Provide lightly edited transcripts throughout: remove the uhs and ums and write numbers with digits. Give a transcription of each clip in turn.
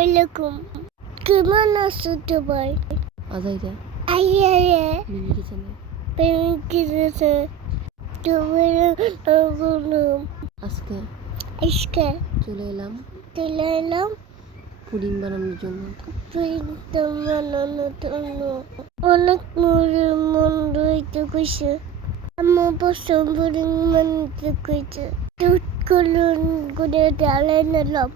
Assalamualaikum. Gimana sudah baik? Azayda Ayah, mingi sana pengen kita coba nonton আজকে aska চলে এলাম dilalam pudding বানানোর জন্য। pintu অনেক মন্দ হইতে কইছে আমার পছন্দ মন্দ কইছে দুধ কলন করে ডালে নিলাম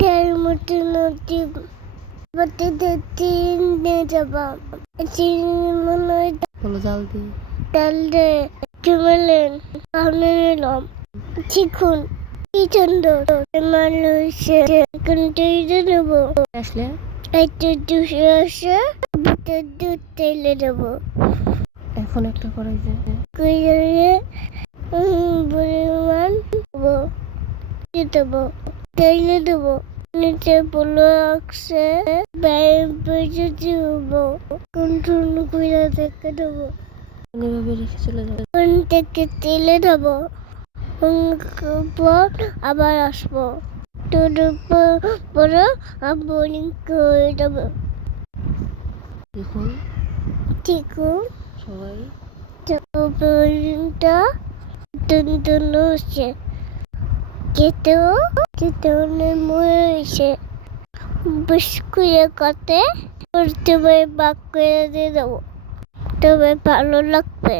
তার মধ্যে নদী বাতে তিন দিয়ে যাবা তিন মনে হয় বলো জাল দিয়ে ডাল দে চুমেলেন আনে নিলাম চিকুন কি সুন্দর মানুষে কিন্তু দেবো আসলে একটু দুশো আসে দুধ তেলে দেবো এখন একটা করাই যায়। কইলে পরিমাণ দেবো তেলে দেবো নিচে বলে রাখছে বেজে দেবো কন্ট্রোল করে দেখে দেবো এভাবে রেখে চলে যাবে। কোন থেকে তেলে দেবো পর আবার আসবো তোর পরে বোলিং করে দেবো দেখুন ঠিক সবাই বোলিংটা দুন হচ্ছে কেতেও মরে হয়েছে বেশ করে কাটে তবে বাক করে দিয়ে দেবো তবে ভালো লাগবে